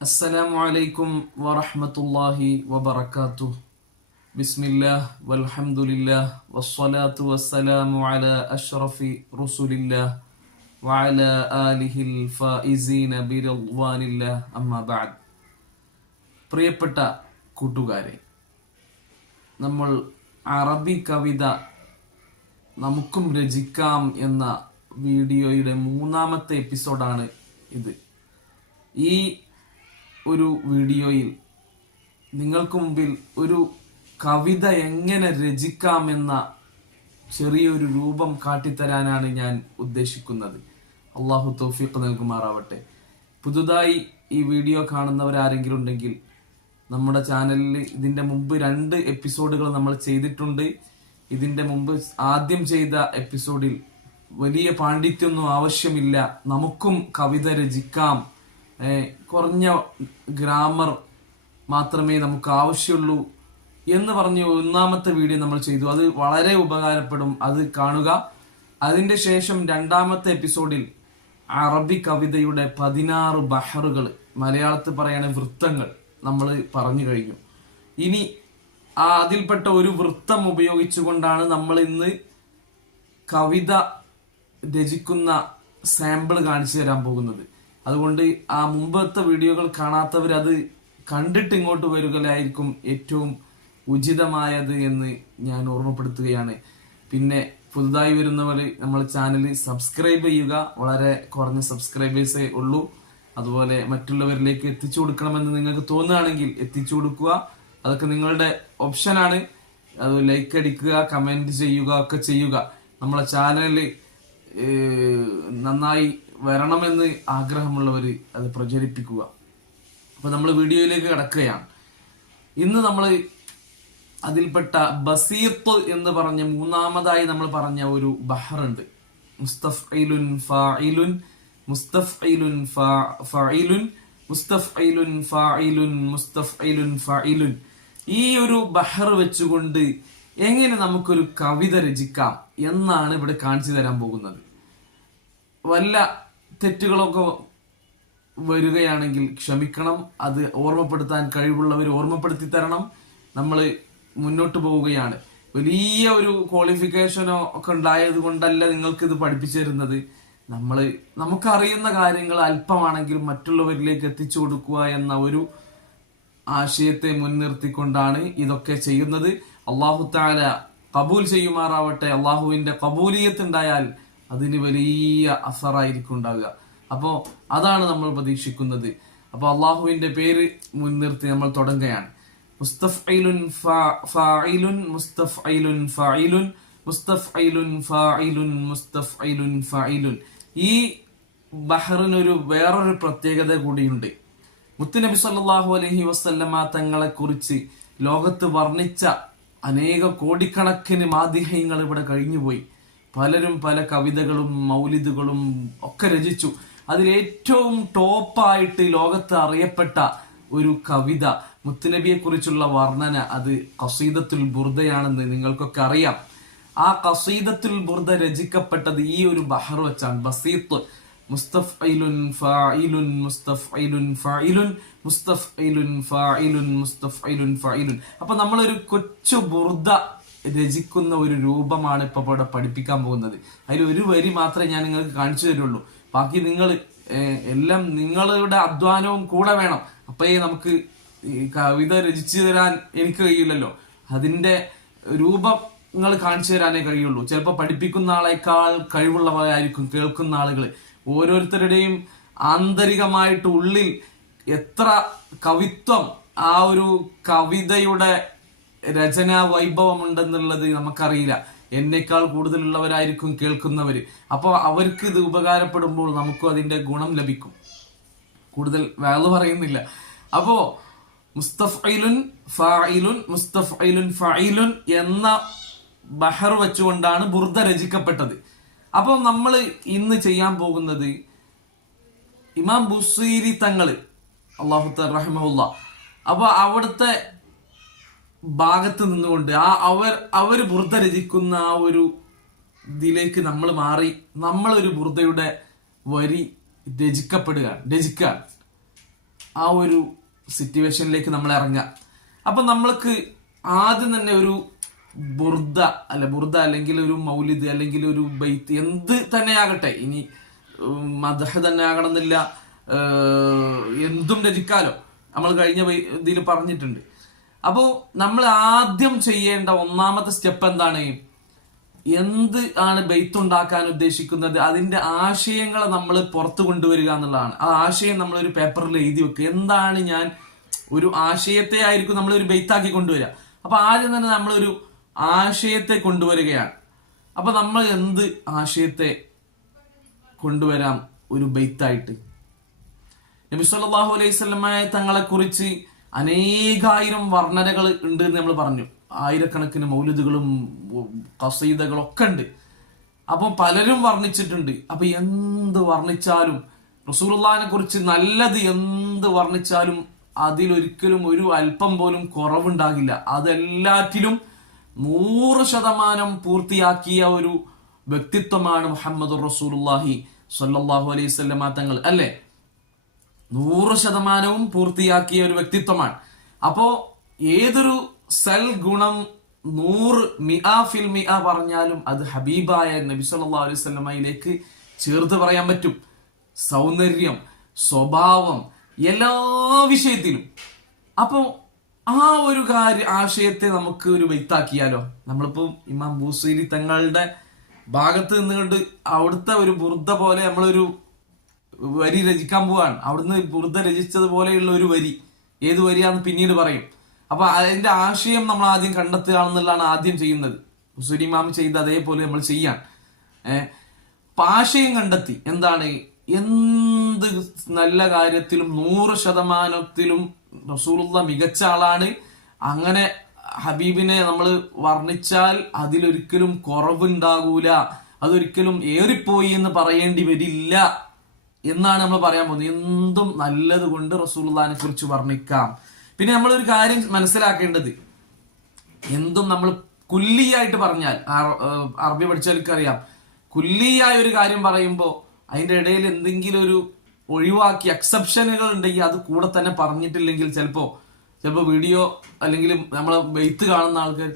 السلام عليكم ورحمة الله وبركاته. بسم الله والحمد لله والصلاة والسلام على أشرف رسول الله وعلى آله الفائزين برضوان الله أما بعد. പ്രിയപ്പെട്ട കൂട്ടുകാരെ, നമ്മൾ അറബി കവിത നമുക്കും രചിക്കാം എന്ന വീഡിയോയുടെ മൂന്നാമത്തെ എപ്പിസോഡാണ് ഇത്. ഈ ഒരു വീഡിയോയിൽ നിങ്ങൾക്ക് മുമ്പിൽ ഒരു കവിത എങ്ങനെ രചിക്കാമെന്ന ചെറിയൊരു രൂപം കാട്ടിത്തരാനാണ് ഞാൻ ഉദ്ദേശിക്കുന്നത്. അള്ളാഹു തൗഫീഖ് നൽകുമാറാവട്ടെ. പുതുതായി ഈ വീഡിയോ കാണുന്നവരാരെങ്കിലും ഉണ്ടെങ്കിൽ നമ്മുടെ ചാനലിൽ ഇതിന്റെ മുമ്പ് 2 എപ്പിസോഡുകൾ നമ്മൾ ചെയ്തിട്ടുണ്ട്. ഇതിന്റെ മുമ്പ് ആദ്യം ചെയ്ത എപ്പിസോഡിൽ വലിയ പാണ്ഡിത്യമൊന്നും ആവശ്യമില്ല, നമുക്കും കവിത രചിക്കാം, കുറഞ്ഞ ഗ്രാമർ മാത്രമേ നമുക്ക് ആവശ്യമുള്ളൂ എന്ന് പറഞ്ഞ് ഒന്നാമത്തെ വീഡിയോ നമ്മൾ ചെയ്തു. അത് വളരെ ഉപകാരപ്പെടും, അത് കാണുക. അതിന്റെ ശേഷം 2ാമത്തെ എപ്പിസോഡിൽ അറബി കവിതയുടെ 16 ബഹറുകൾ, മലയാളത്തിൽ പറയണ വൃത്തങ്ങൾ നമ്മൾ പറഞ്ഞു കഴിഞ്ഞു. ഇനി അതിൽപ്പെട്ട ഒരു വൃത്തം ഉപയോഗിച്ചുകൊണ്ടാണ് നമ്മൾ ഇന്ന് കവിത രചിക്കുന്ന സാമ്പിൾ കാണിച്ചു തരാൻ പോകുന്നത്. അതുകൊണ്ട് ആ മുമ്പത്തെ വീഡിയോകൾ കാണാത്തവർ അത് കണ്ടിട്ട് ഇങ്ങോട്ട് വരികയായിരിക്കും ഏറ്റവും ഉചിതമായത് എന്ന് ഞാൻ ഓർമ്മപ്പെടുത്തുകയാണ്. പിന്നെ പുതുതായി വരുന്നവർ നമ്മൾ ചാനൽ സബ്സ്ക്രൈബ് ചെയ്യുക. വളരെ കുറഞ്ഞ സബ്സ്ക്രൈബേഴ്സേ ഉള്ളൂ. അതുപോലെ മറ്റുള്ളവരിലേക്ക് എത്തിച്ചു കൊടുക്കണമെന്ന് നിങ്ങൾക്ക് തോന്നുകയാണെങ്കിൽ എത്തിച്ചു കൊടുക്കുക. അതൊക്കെ നിങ്ങളുടെ ഓപ്ഷനാണ്. അത് ലൈക്ക് അടിക്കുക, കമന്റ് ചെയ്യുക, ഒക്കെ ചെയ്യുക. നമ്മളെ ചാനലിൽ നന്നായി വരണമെന്ന് ആഗ്രഹമുള്ളവര് അത് പ്രചരിപ്പിക്കുക. അപ്പൊ നമ്മൾ വീഡിയോയിലേക്ക് കടക്കുകയാണ്. ഇന്ന് നമ്മൾ അതിൽപ്പെട്ട ബസീത്ത് എന്ന് പറഞ്ഞ മൂന്നാമതായി നമ്മൾ പറഞ്ഞ ഒരു ബഹറുണ്ട്. മുസ്തഫ്ഇലുൻ ഫാഇലുൻ മുസ്തഫ്ഇലുൻ ഫാഇലുൻ മുസ്തഫ്ഇലുൻ ഫാഇലുൻ മുസ്തഫ്ഇലുൻ ഫാഇലുൻ. ഈ ഒരു ബഹർ വെച്ചുകൊണ്ട് എങ്ങനെ നമുക്കൊരു കവിത രചിക്കാം എന്നാണ് ഇവിടെ കാണിച്ചു തരാൻ പോകുന്നത്. വല്ല തെറ്റുകളൊക്കെ വരികയാണെങ്കിൽ ക്ഷമിക്കണം. അത് ഓർമ്മപ്പെടുത്താൻ കഴിവുള്ളവർ ഓർമ്മപ്പെടുത്തി തരണം. നമ്മൾ മുന്നോട്ട് പോവുകയാണ്. വലിയ ഒരു ക്വാളിഫിക്കേഷനോ ഒക്കെ ഉണ്ടായത് കൊണ്ടല്ല നിങ്ങൾക്ക് ഇത് പഠിപ്പിച്ചു തരുന്നത്. നമുക്കറിയുന്ന കാര്യങ്ങൾ അല്പമാണെങ്കിലും മറ്റുള്ളവരിലേക്ക് എത്തിച്ചു കൊടുക്കുക എന്ന ഒരു ആശയത്തെ മുൻനിർത്തിക്കൊണ്ടാണ് ഇതൊക്കെ ചെയ്യുന്നത്. അള്ളാഹു തആല കബൂൽ ചെയ്യുമാറാവട്ടെ. അള്ളാഹുവിന്റെ കബൂലിയത്ത് ഉണ്ടായാൽ അതിന് വലിയ അസറായിരിക്കും ഉണ്ടാവുക. അപ്പോ അതാണ് നമ്മൾ പ്രതീക്ഷിക്കുന്നത്. അപ്പൊ അള്ളാഹുവിന്റെ പേര് മുൻനിർത്തി നമ്മൾ തുടങ്ങുകയാണ്. മുസ്തഫ്ഇലുൻ ഫാഇലുൻ മുസ്തഫ്ഇലുൻ ഫാഇലുൻ മുസ്തഫ്ഇലുൻ ഫാഇലുൻ മുസ്തഫ്ഇലുൻ ഫാഇലുൻ. ഈ ബഹറിനൊരു വേറൊരു പ്രത്യേകത കൂടിയുണ്ട്. മുത്തുനബി സല്ലല്ലാഹു അലൈഹി വസല്ലമ തങ്ങളെ കുറിച്ച് ലോകത്ത് വർണ്ണിച്ച അനേക കോടിക്കണക്കിന് മാദിഹ്യങ്ങൾ ഇവിടെ കഴിഞ്ഞുപോയി. പലരും പല കവിതകളും മൗലിദുകളും ഒക്കെ രചിച്ചു. അതിലേറ്റവും ടോപ്പായിട്ട് ലോകത്ത് അറിയപ്പെട്ട ഒരു കവിത, മുത്തുനബിയെ കുറിച്ചുള്ള വർണ്ണന, അത് ഖസീദത്തുൽ ബുർദയാണെന്ന് നിങ്ങൾക്കൊക്കെ അറിയാം. ആ ഖസീദത്തുൽ ബുർദ രചിക്കപ്പെട്ടത് ഈ ഒരു ബഹർ വെച്ചാണ്. ബസീത്ത് മുസ്തഫ്ഇലുൻ ഫാഇലുൻ മുസ്തഫ്ഇലുൻ ഫാഇലുൻ മുസ്തഫ്ഇലുൻ ഫാഇലുൻ മുസ്തഫ്ഇലുൻ ഫാഇലുൻ. അപ്പൊ നമ്മളൊരു കൊച്ചു ബുർദ രചിക്കുന്ന ഒരു രൂപമാണ് ഇപ്പൊ ഇവിടെ പഠിപ്പിക്കാൻ പോകുന്നത്. അതിൽ ഒരു വരി മാത്രമേ ഞാൻ നിങ്ങൾക്ക് കാണിച്ചു തരുള്ളൂ. ബാക്കി നിങ്ങൾ എല്ലാം നിങ്ങളുടെ അധ്വാനവും കൂടെ വേണം. അപ്പേ നമുക്ക് കവിത രചിച്ചു തരാൻ എനിക്ക് കഴിയില്ലല്ലോ. അതിന്റെ രൂപങ്ങൾ കാണിച്ചു തരാനേ കഴിയുള്ളൂ. ചിലപ്പോൾ പഠിപ്പിക്കുന്ന ആളേക്കാൾ കഴിവുള്ളവരായിരിക്കും കേൾക്കുന്ന ആളുകൾ. ഓരോരുത്തരുടെയും ആന്തരികമായിട്ട് ഉള്ളിൽ എത്ര കവിത്വം, ആ ഒരു കവിതയുടെ രചനാ വൈഭവം ഉണ്ടെന്നുള്ളത് നമുക്കറിയില്ല. എന്നേക്കാൾ കൂടുതലുള്ളവരായിരിക്കും കേൾക്കുന്നവര്. അപ്പോൾ അവർക്ക് ഇത് ഉപകാരപ്പെടുമ്പോൾ നമുക്കും അതിന്റെ ഗുണം ലഭിക്കും. കൂടുതൽ വേള പറയുന്നില്ല. അപ്പോ മുസ്തഫ്ഇലുൻ ഫാഇലുൻ മുസ്തഫ്ഇലുൻ ഫാഇലുൻ എന്ന ബഹർ വെച്ചുകൊണ്ടാണ് ബുർദ രചിക്കപ്പെട്ടത്. അപ്പൊ നമ്മൾ ഇന്ന് ചെയ്യാൻ പോകുന്നത് ഇമാം ബുസീരി തങ്ങള് അല്ലാഹു തആല റഹിമഹുല്ലാഹ്, അപ്പൊ അവിടുത്തെ ഭാഗത്ത് നിന്നുകൊണ്ട് അവര് ബുർദ രചിക്കുന്ന ആ ഒരു ഇതിലേക്ക് നമ്മൾ മാറി നമ്മളൊരു ബുർദയുടെ വരി രചിക്കുക. ആ ഒരു സിറ്റുവേഷനിലേക്ക് നമ്മൾ ഇറങ്ങുക. അപ്പൊ നമ്മൾക്ക് ആദ്യം തന്നെ ഒരു ബുർദ അല്ലെങ്കിൽ ഒരു മൗലിദ് അല്ലെങ്കിൽ ഒരു ബൈത്ത് എന്ത് തന്നെ ആകട്ടെ, ഇനി മദ്ഹ് തന്നെ ആകണമെന്നില്ല, എന്തും രചിക്കാലോ, നമ്മൾ കഴിഞ്ഞ ഇതിൽ പറഞ്ഞിട്ടുണ്ട്. അപ്പോ നമ്മൾ ആദ്യം ചെയ്യേണ്ട ഒന്നാമത്തെ സ്റ്റെപ്പ് എന്താണ്? എന്ത് ആണ് ബെയ്ത്ത് ഉണ്ടാക്കാൻ ഉദ്ദേശിക്കുന്നത്, അതിന്റെ ആശയങ്ങളെ നമ്മൾ പുറത്തു കൊണ്ടുവരിക എന്നുള്ളതാണ്. ആ ആശയം നമ്മൾ ഒരു പേപ്പറിൽ എഴുതി വെക്കുക. എന്താണ് ഞാൻ ഒരു ആശയത്തെ ആയിരിക്കും നമ്മൾ ഒരു ബെയ്ത്താക്കി കൊണ്ടുവരിക. അപ്പൊ ആദ്യം തന്നെ നമ്മളൊരു ആശയത്തെ കൊണ്ടുവരികയാണ്. അപ്പൊ നമ്മൾ എന്ത് ആശയത്തെ കൊണ്ടുവരാം ഒരു ബെയ്ത്തായിട്ട്? നബി സല്ലല്ലാഹു അലൈഹി വസല്ലമ തങ്ങളെ കുറിച്ച് അനേകായിരം വർണ്ണനകൾ ഉണ്ട് എന്ന് നമ്മൾ പറഞ്ഞു. ആയിരക്കണക്കിന് മൗലിദുകളും ഖസീദകളും ഒക്കെ ഉണ്ട്. അപ്പം പലരും വർണ്ണിച്ചിട്ടുണ്ട്. അപ്പൊ എന്ത് വർണ്ണിച്ചാലും, റസൂലുള്ളാഹിനെ കുറിച്ച് നല്ലത് എന്ത് വർണ്ണിച്ചാലും അതിലൊരിക്കലും ഒരു അല്പം പോലും കുറവുണ്ടാകില്ല. അതെല്ലാറ്റിലും 100% പൂർത്തിയാക്കിയ ഒരു വ്യക്തിത്വമാണ് മുഹമ്മദുർ റസൂലുള്ളാഹി സ്വല്ലല്ലാഹു അലൈഹി വസല്ലമ തങ്ങൾ, അല്ലെ? 100% പൂർത്തിയാക്കിയ ഒരു വ്യക്തിത്വമാണ്. അപ്പോ ഏതൊരു സൽ ഗുണം 100% പറഞ്ഞാലും അത് ഹബീബായ നബി സല്ലല്ലാഹു അലൈഹി വസല്ലമയിലേക്ക് ചേർത്ത് പറയാൻ പറ്റും. സൗന്ദര്യം, സ്വഭാവം, എല്ലാ വിഷയത്തിലും. അപ്പോ ആ ഒരു ആശയത്തെ നമുക്ക് ഒരു ബൈത്താക്കിയാലോ? നമ്മളിപ്പോ ഇമാം ബൂസൈരി തങ്ങളുടെ ഭാഗത്ത് നിന്നുകൊണ്ട് അവിടുത്തെ ഒരു ബുർദ പോലെ നമ്മളൊരു വരി രചിക്കാൻ പോവാണ്. അവിടുന്ന് ബുർദ രചിച്ചതുപോലെയുള്ള ഒരു വരി, ഏത് വരിയാന്ന് പിന്നീട് പറയും. അപ്പൊ അതിന്റെ ആശയം നമ്മൾ ആദ്യം കണ്ടെത്തുകയാണെന്നുള്ളതാണ് ആദ്യം ചെയ്യുന്നത്. ബൂസൈരി ഇമാം ചെയ്ത് അതേപോലെ നമ്മൾ ചെയ്യാൻ. ആശയം കണ്ടെത്തി എന്താണ്, എന്ത് നല്ല കാര്യത്തിലും 100% റസൂലുള്ളാഹി മികച്ച ആളാണ്. അങ്ങനെ ഹബീബിനെ നമ്മൾ വർണ്ണിച്ചാൽ അതിലൊരിക്കലും കുറവുണ്ടാകൂല, അതൊരിക്കലും ഏറിപ്പോയി എന്ന് പറയേണ്ടി വരില്ല എന്നാണ് നമ്മൾ പറയാൻ പോകുന്നത്. എന്തും നല്ലത് കൊണ്ട് റസൂലുള്ളാഹിനെ കുറിച്ച് വർണ്ണിക്കാം. പിന്നെ നമ്മളൊരു കാര്യം മനസ്സിലാക്കേണ്ടത്, എന്തും നമ്മൾ കുല്ലിയായിട്ട് പറഞ്ഞാൽ, അറബി പഠിച്ചവർക്കറിയാം, കുല്ലിയായ ഒരു കാര്യം പറയുമ്പോൾ അതിന്റെ ഇടയിൽ എന്തെങ്കിലും ഒരു ഒഴിവാക്കി എക്സെപ്ഷനുകൾ ഉണ്ടെങ്കിൽ അത് കൂടെ തന്നെ പറഞ്ഞിട്ടില്ലെങ്കിൽ ചിലപ്പോ വീഡിയോ അല്ലെങ്കിൽ നമ്മളെ ബെയ്ത്ത് കാണുന്ന ആൾക്കാർ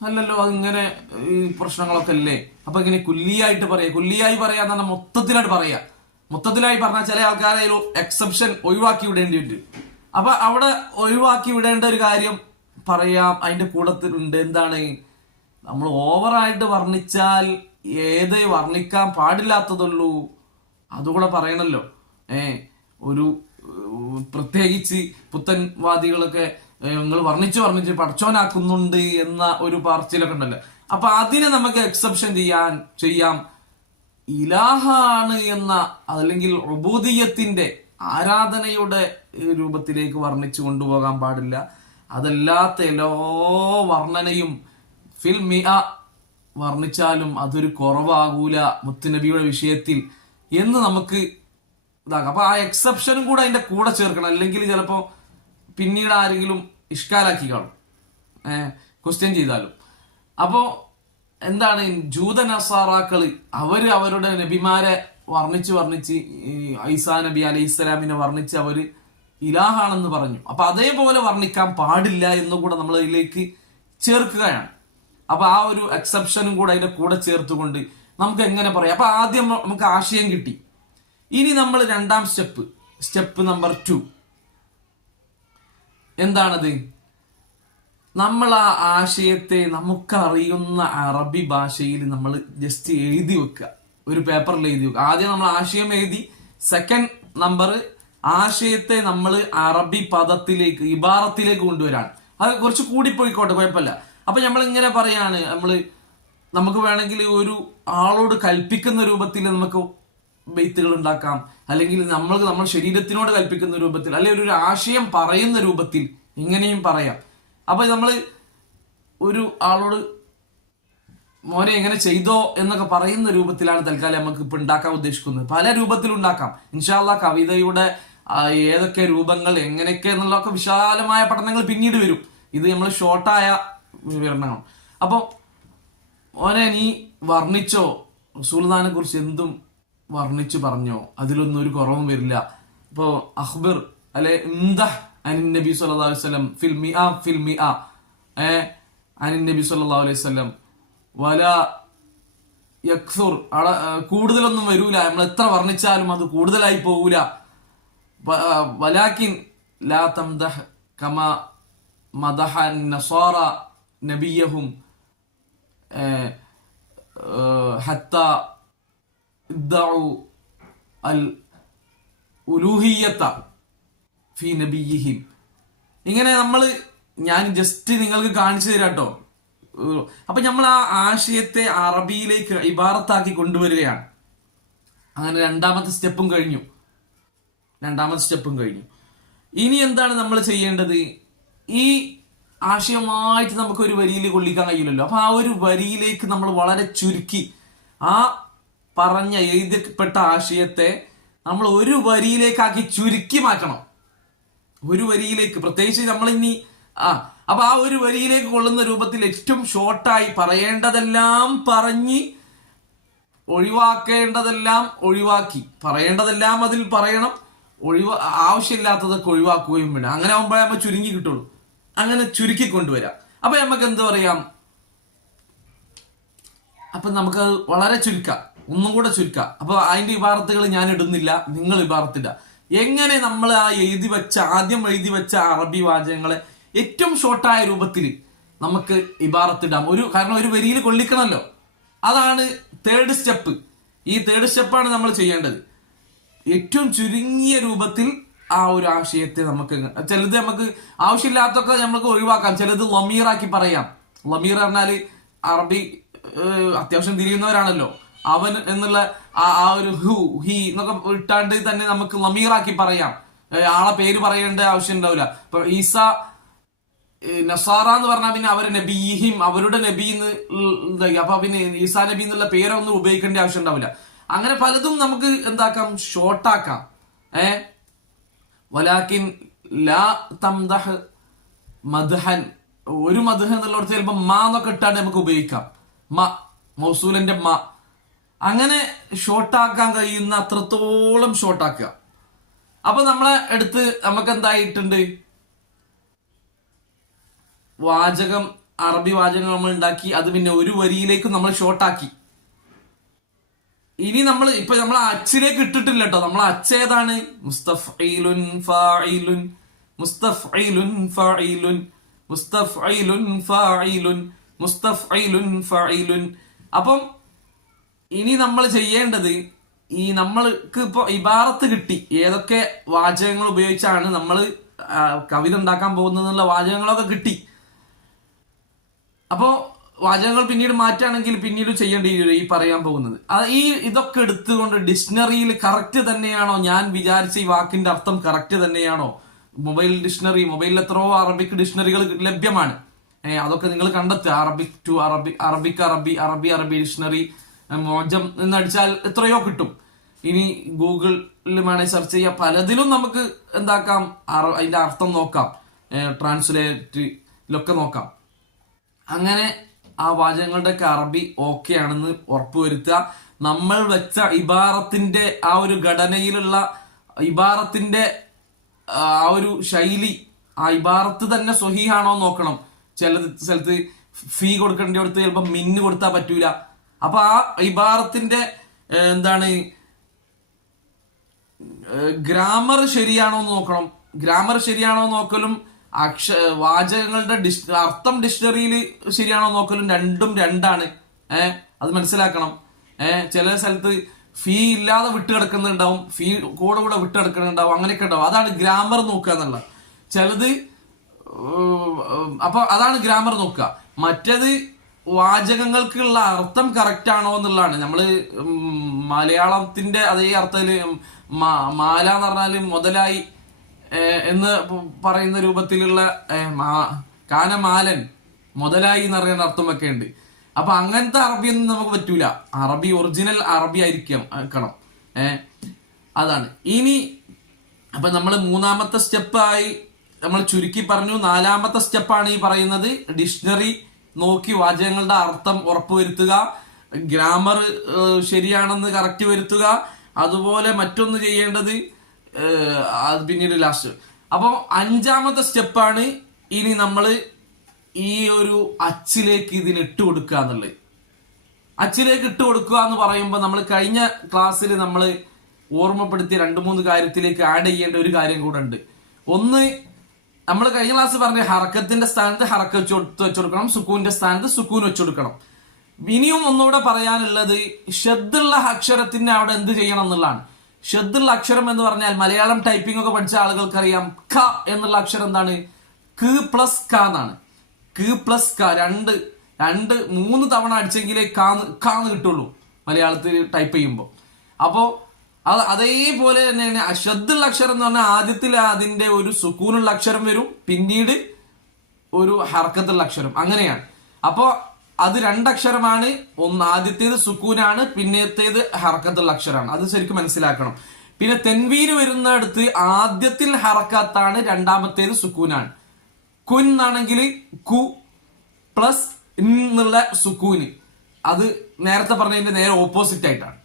അല്ലല്ലോ അതിങ്ങനെ ഈ പ്രശ്നങ്ങളൊക്കെ അല്ലേ, അപ്പൊ ഇങ്ങനെ കുല്ലിയായിട്ട് പറയാ. കുല്ലിയായി പറയാന്ന് പറഞ്ഞാൽ മൊത്തത്തിലായിട്ട് പറയാ. മൊത്തത്തിലായി പറഞ്ഞാൽ ചില ആൾക്കാരെ എക്സെപ്ഷൻ ഒഴിവാക്കി വിടേണ്ടി വരും. അപ്പൊ അവിടെ ഒഴിവാക്കി വിടേണ്ട ഒരു കാര്യം പറയാം അതിന്റെ കൂട്ടത്തിലുണ്ട്. എന്താണ്, നമ്മൾ ഓവറായിട്ട് വർണ്ണിച്ചാൽ ഏത് വർണ്ണിക്കാൻ പാടില്ലാത്തതുള്ളൂ അതുകൂടെ പറയണല്ലോ. ഒരു പ്രത്യേകിച്ച് പുത്തൻവാദികളൊക്കെ നിങ്ങൾ വർണ്ണിച്ച് പടച്ചോനാക്കുന്നുണ്ട് എന്ന ഒരു പറച്ചിലൊക്കെ ഉണ്ടല്ലോ. അപ്പൊ അതിനെ നമുക്ക് എക്സെപ്ഷൻ ചെയ്യാം. ഇലാഹാണ് എന്ന അല്ലെങ്കിൽ ഉബൂദിയത്തിന്റെ ആരാധനയുടെ രൂപത്തിലേക്ക് വർണ്ണിച്ചു കൊണ്ടുപോകാൻ പാടില്ല. അതല്ലാത്ത എല്ലാ വർണ്ണനയും ഫിൽ മിഅ വർണ്ണിച്ചാലും അതൊരു കുറവാകൂല മുത്തുനബിയുടെ വിഷയത്തിൽ എന്ന് നമുക്ക് ഇതാക്കാം. അപ്പൊ ആ എക്സെപ്ഷനും കൂടെ അതിന്റെ കൂടെ ചേർക്കണം. അല്ലെങ്കിൽ ചിലപ്പോ പിന്നീട് ആരെങ്കിലും ഇഷ്കാലാക്കി കാണും, ക്വസ്റ്റ്യൻ ചെയ്താലും. അപ്പോ എന്താണ്, ജൂത നസാറാക്കള് അവരുടെ നബിമാരെ വർണ്ണിച്ച് ഈസാ നബി അലൈഹിസ്സലാമിനെ വർണ്ണിച്ച് അവര് ഇലാഹാണെന്ന് പറഞ്ഞു. അപ്പൊ അതേപോലെ വർണ്ണിക്കാൻ പാടില്ല എന്നുകൂടെ നമ്മൾ അതിലേക്ക് ചേർക്കുകയാണ്. അപ്പൊ ആ ഒരു എക്സെപ്ഷനും കൂടെ അതിന്റെ കൂടെ ചേർത്തുകൊണ്ട് നമുക്ക് എങ്ങനെ പറയാം. അപ്പൊ ആദ്യം നമുക്ക് ആശയം കിട്ടി. ഇനി നമ്മൾ രണ്ടാം സ്റ്റെപ്പ് നമ്പർ 2 എന്താണത്? നമ്മൾ ആ ആശയത്തെ നമുക്കറിയുന്ന അറബി ഭാഷയിൽ നമ്മൾ ജസ്റ്റ് എഴുതി വെക്കുക, ഒരു പേപ്പറിൽ എഴുതി വെക്കുക. ആദ്യം നമ്മൾ ആശയം എഴുതി, സെക്കൻഡ് നമ്പർ ആശയത്തെ നമ്മൾ അറബി പദത്തിലേക്ക്, ഇബാറത്തിലേക്ക് കൊണ്ടുവരാണ്. അത് കുറച്ച് കൂടിപ്പോയിക്കോട്ടെ, കുഴപ്പമില്ല. അപ്പൊ നമ്മൾ ഇങ്ങനെ പറയാണ്, നമുക്ക് വേണമെങ്കിൽ ഒരു ആളോട് കൽപ്പിക്കുന്ന രൂപത്തിൽ നമുക്ക് ബെയ്ത്തുകൾ ഉണ്ടാക്കാം, അല്ലെങ്കിൽ നമ്മൾ ശരീരത്തിനോട് കൽപ്പിക്കുന്ന രൂപത്തിൽ, അല്ലെങ്കിൽ ഒരു ആശയം പറയുന്ന രൂപത്തിൽ ഇങ്ങനെയും പറയാം. അപ്പൊ നമ്മൾ ഒരു ആളോട് മോനെ എങ്ങനെ ചെയ്തോ എന്നൊക്കെ പറയുന്ന രൂപത്തിലാണ് തൽക്കാലം നമുക്ക് ഇപ്പൊ ഉണ്ടാക്കാൻ ഉദ്ദേശിക്കുന്നത്. പല രൂപത്തിലുണ്ടാക്കാം ഇൻഷാ അല്ലാഹ്. കവിതയുടെ ഏതൊക്കെ രൂപങ്ങൾ എങ്ങനെയൊക്കെ എന്നുള്ളതൊക്കെ വിശാലമായ പഠനങ്ങൾ പിന്നീട് വരും. ഇത് നമ്മൾ ഷോർട്ടായ വിവരണമാണ്. അപ്പൊ മോനെ നീ വർണ്ണിച്ചോ, റസൂലുള്ളാഹിനെ കുറിച്ച് എന്തും വർണ്ണിച്ചു പറഞ്ഞോ, അതിലൊന്നും ഒരു കുറവും വരില്ല. ഇപ്പോ അഖ്ബർ അല്ലെ അനിൻ നബി സല്ലല്ലാഹു അലൈഹി വസല്ലം ഫിൽ മിആ അനിൻ നബി സല്ലല്ലാഹു അലൈഹി വസല്ലം വല യക്സുർ, കൂടുതലൊന്നും വരൂല, നമ്മൾ എത്ര വർണ്ണിച്ചാലും അത് കൂടുതലായി പോകൂല. വലാകിൻ ലാ തംദഹ് കമാ മദഹ നസാറ നബിയഹും ഹത്താ ഇദ്ദഉ അൽ ഉലൂഹിയ്യത ഫീ നബിയിഹിം. ഇങ്ങനെ ഞാൻ ജസ്റ്റ് നിങ്ങൾക്ക് കാണിച്ചു തരാം കേട്ടോ. അപ്പൊ നമ്മൾ ആ ആശയത്തെ അറബിയിലേക്ക് ഇബാറത്താക്കി കൊണ്ടുവരികയാണ്. അങ്ങനെ രണ്ടാമത്തെ സ്റ്റെപ്പും കഴിഞ്ഞു. ഇനി എന്താണ് നമ്മൾ ചെയ്യേണ്ടത്? ഈ ആശയമായിട്ട് നമുക്ക് ഒരു വരിയിൽ കൊള്ളിക്കാൻ കഴിയില്ലല്ലോ. അപ്പൊ ആ ഒരു വരിയിലേക്ക് നമ്മൾ വളരെ ചുരുക്കി ആ എഴുതപ്പെട്ട ആശയത്തെ നമ്മൾ ഒരു വരിയിലേക്കാക്കി ചുരുക്കി മാറ്റണം. ഒരു വരിയിലേക്ക്, പ്രത്യേകിച്ച് നമ്മളിനി അപ്പൊ ആ ഒരു വരിയിലേക്ക് കൊള്ളുന്ന രൂപത്തിൽ ഏറ്റവും ഷോർട്ടായി പറയേണ്ടതെല്ലാം പറഞ്ഞ് ഒഴിവാക്കേണ്ടതെല്ലാം ഒഴിവാക്കി, പറയേണ്ടതെല്ലാം അതിൽ പറയണം, ആവശ്യമില്ലാത്തതൊക്കെ ഒഴിവാക്കുകയും വേണം. അങ്ങനെ ആകുമ്പോഴേ നമ്മൾ ചുരുങ്ങി കിട്ടുള്ളൂ. അങ്ങനെ ചുരുക്കി കൊണ്ടുവരാം. അപ്പൊ നമുക്ക് എന്ത് പറയാം? അപ്പൊ നമുക്ക് വളരെ ചുരുക്കാം, ഒന്നും കൂടെ ചുരുക്കാം. അപ്പൊ അതിന്റെ ഇബാറത്തുകൾ ഞാൻ ഇടുന്നില്ല, നിങ്ങൾ ഇബാറത്തില്ല. എങ്ങനെ നമ്മൾ ആദ്യം എഴുതി വെച്ച അറബി വാചകങ്ങളെ ഏറ്റവും ഷോർട്ടായ രൂപത്തിൽ നമുക്ക് ഇബാറത്തിടാം. കാരണം ഒരു വരിയിൽ കൊള്ളിക്കണമല്ലോ. അതാണ് തേർഡ് സ്റ്റെപ്പ്. ഈ തേർഡ് സ്റ്റെപ്പാണ് നമ്മൾ ചെയ്യേണ്ടത്. ഏറ്റവും ചുരുങ്ങിയ രൂപത്തിൽ ആ ഒരു ആശയത്തെ ചിലത് നമുക്ക് ആവശ്യമില്ലാത്തൊക്കെ നമുക്ക് ഒഴിവാക്കാം. ചിലത് ലമീറാക്കി പറയാം. ലമീർ പറഞ്ഞാല് അറബി അത്യാവശ്യം തിരിയുന്നവരാണല്ലോ. അവൻ എന്നുള്ള ആ ഒരു ഹി എന്നൊക്കെ ഇട്ടാണ്ട് തന്നെ നമുക്ക് ലമീറാക്കി പറയാം. ആളെ പേര് പറയേണ്ട ആവശ്യം ഉണ്ടാവില്ല. ഇപ്പൊ ഈസ നസാറ എന്ന് പറഞ്ഞാൽ പിന്നെ അവരെ നബിഹിം, അവരുടെ നബിന്ന്, അപ്പൊ പിന്നെ ഈസാ നബി എന്നുള്ള പേരൊന്നും ഉപയോഗിക്കേണ്ട ആവശ്യം ഉണ്ടാവില്ല. അങ്ങനെ പലതും നമുക്ക് എന്താക്കാം, ഷോർട്ടാക്കാം. വലാകിൻ ലാ തംദഹ് മദ്ഹൻ, ഒരു മദ്ഹ് എന്നുള്ളടത്ത് ചിലപ്പോ മാ എന്നൊക്കെ ഇട്ടാണ്ട് നമുക്ക് ഉപയോഗിക്കാം. മൗസൂലിന്റെ അങ്ങനെ ഷോർട്ടാക്കാൻ കഴിയുന്ന അത്രത്തോളം ഷോർട്ടാക്കുക. അപ്പൊ നമ്മളെ അടുത്ത് നമുക്ക് എന്തായിട്ടുണ്ട്? അറബി വാചകം നമ്മൾ ഉണ്ടാക്കി. അത് പിന്നെ ഒരു വരിയിലേക്ക് നമ്മൾ ഷോർട്ടാക്കി. ഇനി നമ്മൾ അച്ചിലേക്ക് ഇട്ടിട്ടില്ല കേട്ടോ. നമ്മൾ അച്ച് ഏതാണ്? മുസ്തഫ്ഈലുൻ ഫാഇലുൻ, മുസ്തഫ്ഈലുൻ ഫാഇലുൻ, മുസ്തഫ്ഈലുൻ ഫാഇലുൻ, മുസ്തഫ്ഈലുൻ ഫാഇലുൻ. അപ്പം ഇനി നമ്മൾ ചെയ്യേണ്ടത്, നമ്മൾക്ക് ഇപ്പൊ ഇബാറത്ത് കിട്ടി, ഏതൊക്കെ വാചകങ്ങൾ ഉപയോഗിച്ചാണ് നമ്മൾ കവിത ഉണ്ടാക്കാൻ പോകുന്നതെന്നുള്ള വാചകങ്ങളൊക്കെ കിട്ടി. അപ്പോ വാചകങ്ങൾ പിന്നീട് മാറ്റുകയാണെങ്കിൽ പിന്നീട് ചെയ്യേണ്ടി വരും ഈ പറയാൻ പോകുന്നത്. ഇതൊക്കെ എടുത്തുകൊണ്ട് ഡിക്ഷണറിയിൽ കറക്റ്റ് തന്നെയാണോ, ഞാൻ വിചാരിച്ച ഈ വാക്കിന്റെ അർത്ഥം കറക്റ്റ് തന്നെയാണോ? മൊബൈലിൽ എത്രയോ അറബിക് ഡിക്ഷണറികൾ ലഭ്യമാണ്. അതൊക്കെ നിങ്ങൾ കണ്ടെത്തുക. അറബിക് ടു അറബിക് അറബി ഡിക്ഷണറി മോജം എന്നടിച്ചാൽ എത്രയോ കിട്ടും. ഇനി ഗൂഗിളിൽ വേണേൽ സെർച്ച് ചെയ്യാം. പലതിലും നമുക്ക് എന്താക്കാം, അതിന്റെ അർത്ഥം നോക്കാം, ട്രാൻസ്ലേറ്റിലൊക്കെ നോക്കാം. അങ്ങനെ ആ വാചകങ്ങളുടെ ഒക്കെ അറബി ഓക്കെ ആണെന്ന് ഉറപ്പുവരുത്തുക. നമ്മൾ വെച്ച ഇബാറത്തിന്റെ ആ ഒരു ഘടനയിലുള്ള ഇബാറത്തിന്റെ ആ ഒരു ശൈലി, ആ ഇബാറത്ത് തന്നെ സ്വഹീഹാണോ നോക്കണം. ചില സ്ഥലത്ത് ഫീ കൊടുക്കേണ്ട അടുത്ത് ചിലപ്പോൾ മിന്ന് കൊടുത്താൽ പറ്റൂല. അപ്പൊ ആ ഇബാറത്തിന്റെ ഗ്രാമർ ശരിയാണോ എന്ന് നോക്കണം. ഗ്രാമർ ശരിയാണോ നോക്കലും വാചകങ്ങളുടെ അർത്ഥം ഡിക്ഷണറിയിൽ ശരിയാണോ നോക്കലും രണ്ടും രണ്ടാണ്. അത് മനസ്സിലാക്കണം. ചില സ്ഥലത്ത് ഫീ ഇല്ലാതെ വിട്ടുകിടക്കുന്നുണ്ടാവും, ഫീ കൂടെ വിട്ടുകിടക്കുന്നുണ്ടാവും, അങ്ങനെയൊക്കെ ഉണ്ടാവും. അതാണ് ഗ്രാമർ നോക്കുക എന്നുള്ള. ചിലത് അപ്പൊ അതാണ് ഗ്രാമർ നോക്കുക. മറ്റേത് വാചകങ്ങൾക്കുള്ള അർത്ഥം കറക്റ്റ് ആണോ എന്നുള്ളതാണ്. നമ്മള് മലയാളത്തിന്റെ അതേ അർത്ഥത്തില് മാല എന്ന് പറഞ്ഞാല് മുതലായി എന്ന് പറയുന്ന രൂപത്തിലുള്ള കാനമാലൻ മുതലായി എന്ന് പറയുന്ന അർത്ഥമൊക്കെ ഉണ്ട്. അപ്പൊ അങ്ങനത്തെ അറബിയൊന്നും നമുക്ക് പറ്റൂല. അറബി ഒറിജിനൽ അറബി ആയിരിക്കണം. അതാണ്. ഇനി അപ്പൊ നമ്മൾ മൂന്നാമത്തെ സ്റ്റെപ്പായി നമ്മൾ ചുരുക്കി പറഞ്ഞു. നാലാമത്തെ സ്റ്റെപ്പാണ് ഈ പറയുന്നത്. ഡിക്ഷണറി നോക്കി വാചകങ്ങളുടെ അർത്ഥം ഉറപ്പുവരുത്തുക, ഗ്രാമർ ശരിയാണെന്ന് കറക്റ്റ് വരുത്തുക. അതുപോലെ മറ്റൊന്ന് ചെയ്യേണ്ടത് അത് പിന്നീട് ലാസ്റ്റ്. അപ്പൊ 5ാമത്തെ സ്റ്റെപ്പാണ് ഇനി നമ്മൾ ഈ ഒരു അച്ചിലേക്ക് ഇതിന് ഇട്ട് കൊടുക്കുക എന്നുള്ളത്. അച്ചിലേക്ക് ഇട്ട് കൊടുക്കുക എന്ന് പറയുമ്പോൾ നമ്മൾ കഴിഞ്ഞ ക്ലാസ്സിൽ നമ്മൾ ഓർമ്മപ്പെടുത്തിയ 2-3 കാര്യത്തിലേക്ക് ആഡ് ചെയ്യേണ്ട ഒരു കാര്യം കൂടെ ഉണ്ട്. ഒന്ന്, നമ്മൾ കഴിഞ്ഞ ക്ലാസ് പറഞ്ഞ ഹറക്കത്തിന്റെ സ്ഥാനത്ത് ഹറക്ക വെച്ചു കൊടുക്കണം, സുക്കൂന്റെ സ്ഥാനത്ത് സുക്കൂൻ വെച്ചു കൊടുക്കണം. ഇനിയും ഒന്നുകൂടെ പറയാനുള്ളത് ഷദ്ദുള്ള അക്ഷരത്തിന്റെ അവിടെ എന്ത് ചെയ്യണം എന്നുള്ളതാണ്. ഷദ്ദുള്ള അക്ഷരം എന്ന് പറഞ്ഞാൽ മലയാളം ടൈപ്പിംഗ് ഒക്കെ പഠിച്ച ആളുകൾക്കറിയാം, ക എന്നുള്ള അക്ഷരം എന്താണ്? ക പ്ലസ് ക എന്നാണ്. ക പ്ലസ് ക 2-3 തവണ അടിച്ചെങ്കിലേ കാന്ന് കിട്ടുള്ളൂ മലയാളത്തിൽ ടൈപ്പ് ചെയ്യുമ്പോൾ. അപ്പോ അതേപോലെ തന്നെയാണ് അഷദ്ദുള്ള അക്ഷരം എന്ന് പറഞ്ഞാൽ ആദ്യത്തിൽ അതിന്റെ ഒരു സുക്കൂനുള്ള അക്ഷരം വരും, പിന്നീട് ഒരു ഹർക്കത്തുള്ള അക്ഷരം, അങ്ങനെയാണ്. അപ്പോ അത് 2 അക്ഷരമാണ്. ആദ്യത്തേത് സുക്കൂനാണ്, പിന്നത്തേത് ഹർക്കത്തുള്ള അക്ഷരമാണ്. അത് ശരിക്കും മനസ്സിലാക്കണം. പിന്നെ തെൻവീന് വരുന്നിടത്ത് ആദ്യത്തിൽ ഹറക്കത്താണ്, 2ാമത്തേത് സുക്കൂനാണ്. കുൻ എന്നാണെങ്കിൽ കു പ്ലസ് എന്നുള്ള സുക്കൂന്, അത് നേരത്തെ പറഞ്ഞതിന്റെ നേരെ ഓപ്പോസിറ്റ് ആയിട്ടാണ്.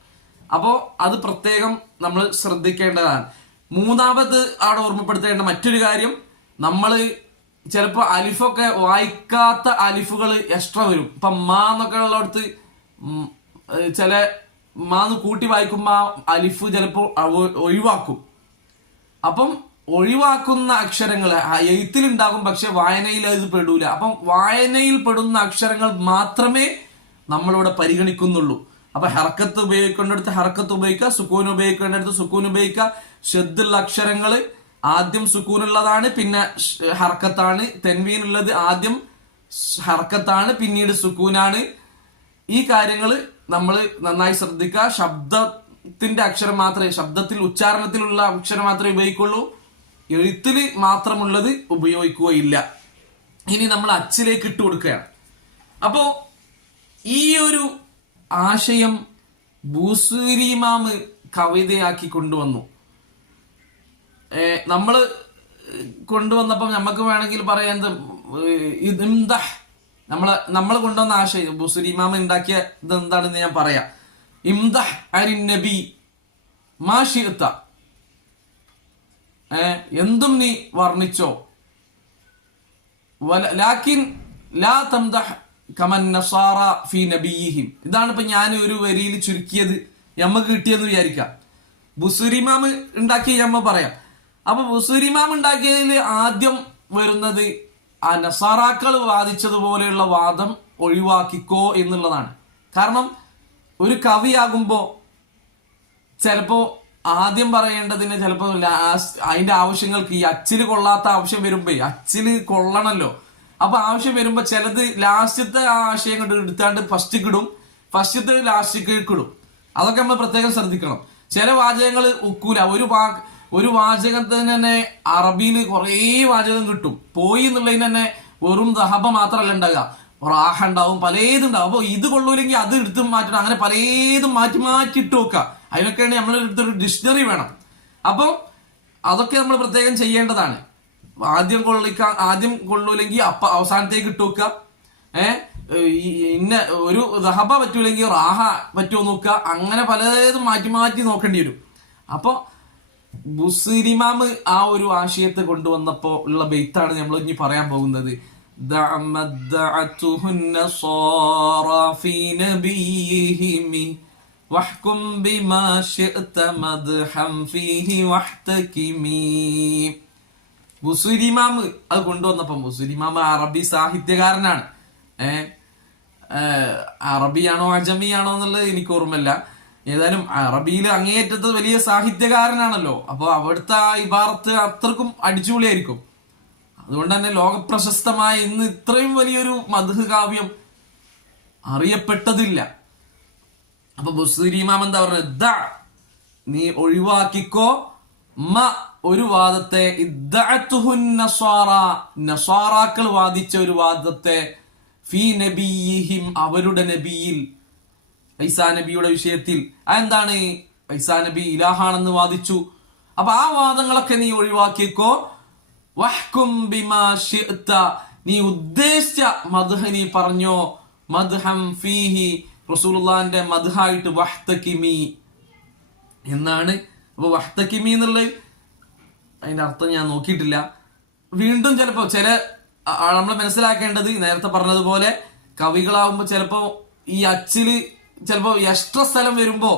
അപ്പോ അത് പ്രത്യേകം നമ്മൾ ശ്രദ്ധിക്കേണ്ടതാണ്. 3ാമത് അവിടെ ഓർമ്മപ്പെടുത്തേണ്ട മറ്റൊരു കാര്യം, നമ്മൾ ചിലപ്പോ അലിഫൊക്കെ വായിക്കാത്ത അലിഫുകൾ എക്സ്ട്രാ വരും. ഇപ്പൊ മാ എന്നൊക്കെ ഉള്ളിടത്ത് ചില മാന്ന് കൂട്ടി വായിക്കുമ്പോ അലിഫ് ചിലപ്പോ ഒഴിവാക്കും. അപ്പം ഒഴിവാക്കുന്ന അക്ഷരങ്ങൾ എഴുത്തിലുണ്ടാകും, പക്ഷെ വായനയിൽ അത് പെടൂല. അപ്പം വായനയിൽ പെടുന്ന അക്ഷരങ്ങൾ മാത്രമേ നമ്മളിവിടെ പരിഗണിക്കുന്നുള്ളൂ. അപ്പൊ ഹർക്കത്ത് ഉപയോഗിക്കേണ്ടടുത്ത് ഹർക്കത്ത് ഉപയോഗിക്കുക, സുക്കൂൻ ഉപയോഗിക്കേണ്ടടുത്ത് സുക്കൂൻ ഉപയോഗിക്കുക. ഷദ്ദുള്ള അക്ഷരങ്ങൾ ആദ്യം സുക്കൂനുള്ളതാണ്, പിന്നെ ഹർക്കത്താണ്. തെൻവീനുള്ളത് ആദ്യം ഹർക്കത്താണ്, പിന്നീട് സുക്കൂനാണ്. ഈ കാര്യങ്ങൾ നമ്മൾ നന്നായി ശ്രദ്ധിക്കുക. ശബ്ദത്തിന്റെ അക്ഷരം മാത്രമേ, ശബ്ദത്തിൽ ഉച്ചാരണത്തിലുള്ള അക്ഷരം മാത്രമേ ഉപയോഗിക്കുള്ളൂ, എഴുത്തിൽ മാത്രമുള്ളത് ഉപയോഗിക്കുകയില്ല. ഇനി നമ്മൾ അച്ചിലേക്ക് ഇട്ട് കൊടുക്കുകയാണ്. അപ്പോ ഈ ഒരു ആശയം ബൂസൂരി ഇമാമ് കവിതയാക്കി കൊണ്ടുവന്നു. നമ്മള് കൊണ്ടുവന്നപ്പം നമുക്ക് വേണമെങ്കിൽ പറയാൻ നമ്മൾ കൊണ്ടുവന്ന ആശയം ബൂസൂരി ഇമാമ് ഉണ്ടാക്കിയ ഇതെന്താണെന്ന് ഞാൻ പറയാം. ഇംദഹ് അനിൻ നബി മാ ശിഅ്ത, എന്തും നീ വർണ്ണിച്ചോ, ലാക്കിൻ ലാ തംദഹ് കമൻ നസാറ ഫീ നബിയിഹിം. ഇതാണ് ഇപ്പൊ ഞാൻ ഒരു വരിയിൽ ചുരുക്കിയത്, ഞമ്മക്ക് കിട്ടിയെന്ന് വിചാരിക്കാം. ബുസൂരിമാമ് ഉണ്ടാക്കിയ ഞമ്മ പറയാം. അപ്പൊ ബുസൂരിമാമ് ഉണ്ടാക്കിയതിൽ ആദ്യം വരുന്നത് ആ നസാറാക്കൾ വാദിച്ചതുപോലെയുള്ള വാദം ഒഴിവാക്കിക്കോ എന്നുള്ളതാണ്. കാരണം ഒരു കവിയാകുമ്പോ ചിലപ്പോ ആദ്യം പറയേണ്ടതിന് ചിലപ്പോ അതിന്റെ ആവശ്യങ്ങൾക്ക് ഈ അച്ചില് കൊള്ളാത്ത ആവശ്യം വരുമ്പോ അച്ചില് കൊള്ളണല്ലോ. അപ്പൊ ആവശ്യം വരുമ്പോ ചിലത് ലാസ്റ്റത്തെ ആ ആശയം കൊണ്ട് എടുത്താണ്ട് ഫസ്റ്റത്തെ ലാസ്റ്റിക്ക് ഇടും. അതൊക്കെ നമ്മൾ പ്രത്യേകം ശ്രദ്ധിക്കണം. ചില വാചകങ്ങൾ ഒക്കൂല. ഒരു വാചകത്തിന് തന്നെ അറബിയിൽ കുറേ വാചകം കിട്ടും. പോയി എന്നുള്ളതിന് തന്നെ വെറും ദഹബ മാത്രമല്ല ഉണ്ടാകുക, റാഹ ഉണ്ടാവും, പലതുണ്ടാവും. അപ്പൊ ഇത് കൊള്ളൂല്ലെങ്കിൽ അത് എടുത്ത് മാറ്റണം, അങ്ങനെ പലതും മാറ്റി ഇട്ട് വെക്കുക. അതിനൊക്കെയാണ് നമ്മളെടുത്തൊരു ഡിക്ഷണറി വേണം. അപ്പം അതൊക്കെ നമ്മൾ പ്രത്യേകം ചെയ്യേണ്ടതാണ്. ആദ്യം കൊള്ളൂല്ലെങ്കിൽ അവസാനത്തേക്ക് ഇട്ട് വെക്കുക. ഇന്ന ഒരു ദഹബ പറ്റൂലെങ്കിൽ റാഹ പറ്റുമോ നോക്കുക. അങ്ങനെ പലതും മാറ്റി നോക്കേണ്ടി വരും. അപ്പൊ ബുസീരിമാമ് ആ ഒരു ആശയത്തെ കൊണ്ടുവന്നപ്പോ ഉള്ള ബെയ്ത്താണ് നമ്മൾ ഇനി പറയാൻ പോകുന്നത്. ബുസൂരിമാമ് അത് കൊണ്ടുവന്നപ്പോ, ബുസൂരിമാമ് അറബി സാഹിത്യകാരനാണ്. അറബിയാണോ അജമിയാണോ എന്നുള്ളത് എനിക്ക് ഓർമ്മയില്ല. ഏതായാലും അറബിയിൽ അങ്ങേയറ്റത്ത് വലിയ സാഹിത്യകാരനാണല്ലോ. അപ്പൊ അവിടുത്തെ ആ ഇബാറത്ത് അത്രക്കും അടിച്ചുപൊളിയായിരിക്കും. അതുകൊണ്ട് തന്നെ ലോകപ്രശസ്തമായ ഇന്ന് ഇത്രയും വലിയൊരു മദ്ഹ് കാവ്യം അറിയപ്പെട്ടതില്ല. അപ്പൊ ബുസൂരി ഇമാം എന്താ പറഞ്ഞത്? നീ ഒഴിവാക്കിക്കോ ഒരു വാദത്തെ, നസ്വാറാക്കൾ വാദിച്ച ഒരു വാദത്തെ, ഫീ നബിയിഹിം അവരുടെ നബിയിൽ, ഈസാ നബിയുടെ വിഷയത്തിൽ. അതെന്താണ്? ഈസാ നബി ഇലാഹാണെന്ന് വാദിച്ചു. അപ്പൊ ആ വാദങ്ങളൊക്കെ നീ ഒഴിവാക്കിക്കോ. വഹ്കും ബിമാ ശിഅ്ത, നീ ഉദ്ദേശിച്ച മദ്ഹ് നീ പറഞ്ഞോ. മദ്ഹം ഫീഹി, റസൂലുള്ളാഹിന്റെ മദ്ഹായിട്ട് വഹ്തകിമി എന്നാണ്. അപ്പൊ വഹ്തകിമി എന്നുള്ളത് അതിന്റെ അർത്ഥം ഞാൻ നോക്കിയിട്ടില്ല. വീണ്ടും ചിലപ്പോ നമ്മൾ മനസ്സിലാക്കേണ്ടത് നേരത്തെ പറഞ്ഞതുപോലെ കവികളാവുമ്പോ ചിലപ്പോ ഈ അച്ചില് ചിലപ്പോ എക്സ്ട്രാ സ്ഥലം വരുമ്പോ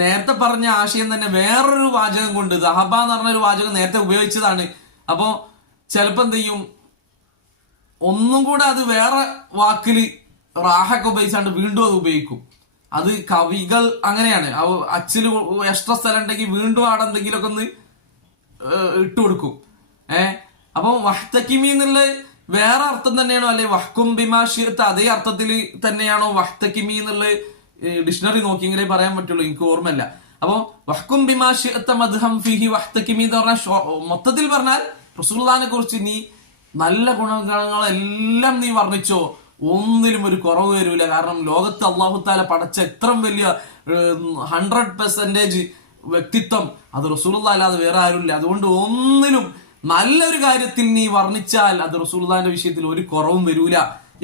നേരത്തെ പറഞ്ഞ ആശയം തന്നെ വേറൊരു വാചകം കൊണ്ട് ദഹബ എന്ന് പറഞ്ഞ ഒരു വാചകം നേരത്തെ ഉപയോഗിച്ചതാണ്. അപ്പോ ചിലപ്പോ എന്ത് ചെയ്യും, ഒന്നും കൂടെ അത് വേറെ വാക്കില് റാഹൊക്കെ ഉപയോഗിച്ചാണ്ട് വീണ്ടും അത് ഉപയോഗിക്കും. അത് കവികൾ അങ്ങനെയാണ്. അച്ചില് എക്സ്ട്രാ സ്ഥലം ഉണ്ടെങ്കിൽ വീണ്ടും അവിടെ എന്തെങ്കിലുമൊക്കെ ഒന്ന് ഇട്ടുകൊടുക്കും. അപ്പൊ വഹ്തക്കിമി എന്നുള്ള വേറെ അർത്ഥം തന്നെയാണോ, അല്ലെ വഹ്കും ബിമാഷിയത്ത് അതേ അർത്ഥത്തിൽ തന്നെയാണോ വഹ്തക്കിമി എന്നുള്ള ഡിക്ഷണറി നോക്കിയെങ്കിലേ പറയാൻ പറ്റുള്ളൂ, എനിക്ക് ഓർമ്മയില്ല. അപ്പൊ വഹ്കും ബിമാഷിയത്ത് മദ്ഹം ഫീഹി വഹ്തക്കിമി എന്ന് പറഞ്ഞാൽ മൊത്തത്തിൽ പറഞ്ഞാൽ റസൂലുള്ളാഹിനെ കുറിച്ച് നീ നല്ല ഗുണഗണങ്ങളെല്ലാം നീ വർണ്ണിച്ചോ, ഒന്നിലും ഒരു കുറവ് വരൂല. കാരണം ലോകത്ത് അള്ളാഹു താല പടച്ച എത്ര വലിയ 100% വ്യക്തിത്വം അത് റസൂലുള്ളാഹി അല്ലാതെ വേറെ ആരുമില്ല. അതുകൊണ്ട് ഒന്നിലും നല്ലൊരു കാര്യത്തിൽ നീ വർണ്ണിച്ചാൽ അത് റസൂലുള്ളാഹിന്റെ വിഷയത്തിൽ ഒരു കുറവും വരൂല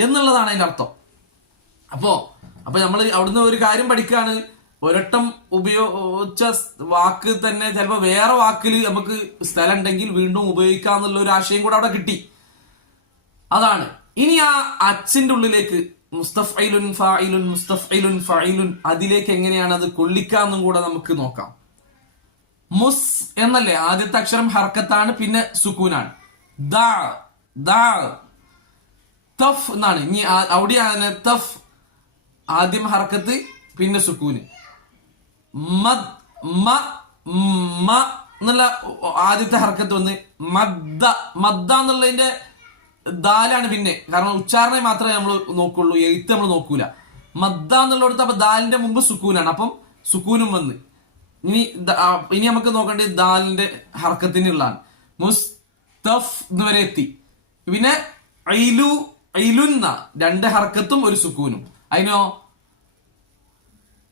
എന്നുള്ളതാണ് അതിന്റെ അർത്ഥം. അപ്പൊ നമ്മൾ അവിടുന്ന് ഒരു കാര്യം പഠിക്കുകയാണ്, ഒരട്ടം ഉപയോഗിച്ച വാക്ക് തന്നെ ചിലപ്പോ വേറെ വാക്കിൽ നമുക്ക് സ്ഥലം ഉണ്ടെങ്കിൽ വീണ്ടും ഉപയോഗിക്കാന്നുള്ള ഒരു ആശയം കൂടെ അവിടെ കിട്ടി. അതാണ്. ഇനി ആ അച്ചിന്റെ ഉള്ളിലേക്ക് മുസ്തഫ്ഇലുൻ ഫാഇലുൻ മുസ്തഫ്ഇലുൻ ഫഈലുൻ അതിലേക്ക് എങ്ങനെയാണ് അത് കൊള്ളിക്കാന്നും കൂടെ നമുക്ക് നോക്കാം. മുസ് എന്നല്ലേ ആദ്യത്തെ അക്ഷരം ഹർക്കത്താണ്, പിന്നെ സുക്കൂനാണ്. തഫ് എന്നാണ്. ഇനി അവിടെയാണ് തഫ്, ആദ്യം ഹർക്കത്ത് പിന്നെ സുക്കൂന്. എന്നുള്ള ആദ്യത്തെ ഹർക്കത്ത് വന്ന് മദ്ദ എന്നുള്ളതിന്റെ ദാലാണ് പിന്നെ, കാരണം ഉച്ചാരണം മാത്രമേ നമ്മൾ നോക്കുള്ളൂ, എഴുത്ത് നമ്മൾ നോക്കൂല. മദ്ദ എന്നുള്ളടത്ത് അപ്പൊ ദാലിന്റെ മുമ്പ് സുക്കൂനാണ്, അപ്പം സുക്കൂനും വന്ന്. ഇനി നമുക്ക് നോക്കേണ്ടത് ദാലിന്റെ ഹർക്കത്തിനുള്ളതാണ്. മുസ്തഫ് എന്ന് വരെ എത്തി. പിന്നെ ഐലുന്ന 2 ഹർക്കത്തും ഒരു സുക്കൂനും. അതിനോ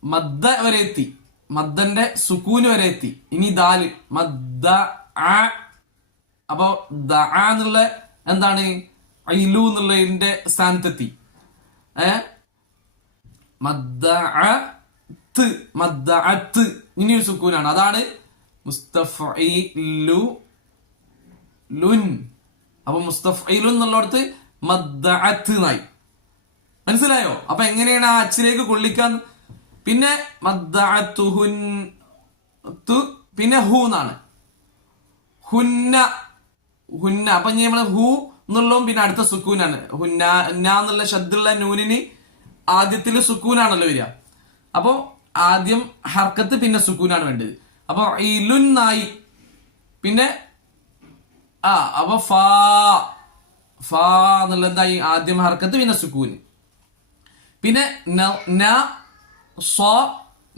മദ്ദ വരെ എത്തി, മദ്ദന്റെ സുക്കൂന് വരെ എത്തി. ഇനി ദാല് മദ്ദ അപ്പൊ ദ എന്നുള്ള എന്താണ്, ഐലു എന്നുള്ളതിന്റെ സ്ഥാനത്തെത്തി. മദ്ദഅത്ത് ഇനി ഒരു സുക്കൂനാണ്, അതാണ് മുസ്തഫ്ഇലുൻ. അപ്പൊ മുസ്തഫ്ഇലുൻ എന്നുള്ളടത്ത് മദ്ദഅത്ത് എന്നായി. മനസ്സിലായോ? അപ്പൊ എങ്ങനെയാണ് ആ അച്ചിലേക്ക് കൊള്ളിക്കാൻ? പിന്നെ മദ്ദഅത്തുഹുൻ, പിന്നെ ഹു എന്നാണ്, ഹുന്ന. അപ്പൊ നമ്മള് ഹു എന്നുള്ളതും പിന്നെ അടുത്ത സുക്കൂനാണ്. ഹുന്ന എന്നുള്ള ശബ്ദുള്ള നൂനിന് ആദ്യത്തില് സുക്കൂനാണല്ലോ വരിക. അപ്പൊ ആദ്യം ഹർക്കത്ത് പിന്നെ സുക്കൂനാണ് വേണ്ടത്. അപ്പൊ ഇലുന്നായി. പിന്നെ അപ്പൊ ഫാ എന്നുള്ള എന്തായി, ആദ്യം ഹർക്കത്ത് പിന്നെ സുക്കൂന്. പിന്നെ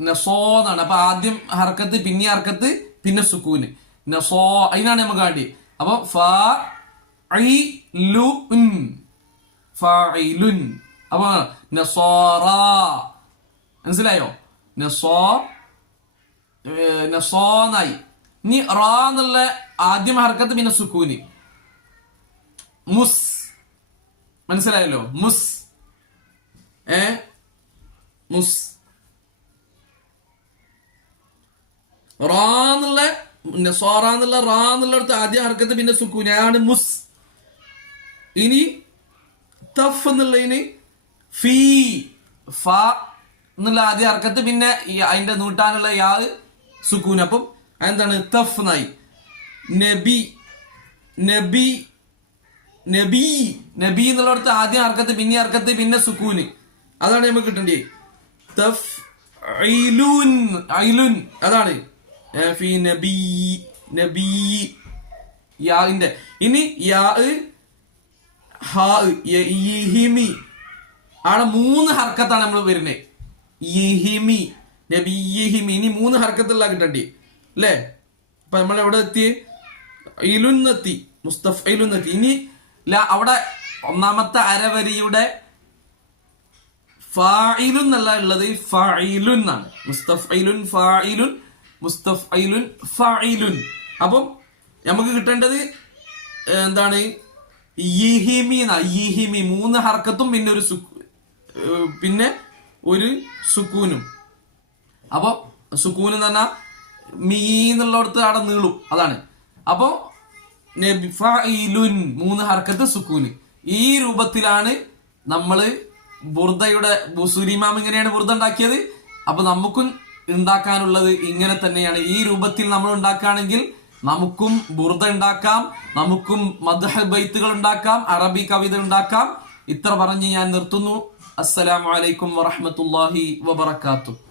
നസോന്നാണ്. അപ്പൊ ആദ്യം ഹർക്കത്ത് പിന്നെ ഹർക്കത്ത് പിന്നെ സുക്കൂന്. നസോ അതിനാണ് നമുക്ക് വേണ്ടി. അപ്പൊ ഫാഇലുൻ. അപ്പൊ നസോറ. മനസ്സിലായോ? നസോന്നായി. ഇനി റാ എന്നുള്ള ആദ്യം ഹർക്കത്ത് പിന്നെ സുക്കൂന്. മുസ്. മനസ്സിലായല്ലോ? മുസ് മുസ്. റാ എന്നുള്ള നസോറ എന്നുള്ള റാ എന്നുള്ളടത്ത് ആദ്യം ഹർക്കത്ത് പിന്നെ സുക്കൂന്, അതാണ് മുസ്. ഇനി തഫ് എന്നുള്ളതിന് ഫീ ഫ എന്നുള്ള ആദ്യ ഹർക്കത്ത് പിന്നെ അതിന്റെ നൂട്ടാനുള്ള യാ സുക്കൂൻ. അപ്പം എന്താണ്, തഫ് നായി. നബി എന്നുള്ളടത്ത് ആദ്യം ഹർക്കത്ത് പിന്നെ ഹർക്കത്ത് പിന്നെ സുക്കൂന്, അതാണ് നമുക്ക് കിട്ടേണ്ടത്. തഫ് ഐലുൻ അതാണ് ഫീ നബി യാന്റെ. ഇനി യാ ഹാ യിഹിമി ആണ് 3 ഹർക്കത്താണ് നമ്മൾ വരുന്നത്. യിഹിമി നബിയിഹിമി. ഇനി 3 ഹർക്കത്തുള്ള കിട്ടണ്ടേ അല്ലേ? അപ്പൊ നമ്മൾ എവിടെ എത്തി? ഇലുന്നെത്തി, മുസ്തഫ്ഇലുന്നെത്തി. ഇനി അവിടെ ഒന്നാമത്തെ അരവരിയുടെ ഫാഇലുൻ എന്നല്ല ഉള്ളത്, ഫഈലുൻ എന്നാണ്. മുസ്തഫ്ഇലുൻ ഫാഇലുൻ മുസ്തഫ്ഇലുൻ ഫഈലുൻ. അപ്പം നമുക്ക് കിട്ടേണ്ടത് എന്താണ്? യിഹിമി. 3 ഹർക്കത്തും പിന്നെ ഒരു സുക്കൂനും. അപ്പൊ സുക്കൂൻ എന്ന് പറഞ്ഞാൽ മീ എന്നുള്ളടത്ത് അവിടെ നീളും, അതാണ്. അപ്പോ ഫഇലുൻ 3 ഹർക്കത്ത് സുക്കൂന്. ഈ രൂപത്തിലാണ് നമ്മള് ബുർദയുടെ സുരിമാം ഇങ്ങനെയാണ് ബുർദ ഉണ്ടാക്കിയത്. അപ്പൊ നമുക്കും ഉണ്ടാക്കാനുള്ളത് ഇങ്ങനെ തന്നെയാണ്. ഈ രൂപത്തിൽ നമ്മൾ ഉണ്ടാക്കുകയാണെങ്കിൽ നമുക്കും ബുർദ ഉണ്ടാക്കാം, നമുക്കും മദ്ഹ് ബൈത്തുകൾ ഉണ്ടാക്കാം, അറബി കവിത ഉണ്ടാക്കാം. ഇത്ര പറഞ്ഞ് ഞാൻ നിർത്തുന്നു. അസ്സലാമു അലൈക്കും വറഹ്മത്തുള്ളാഹി വബറകാതുഹു.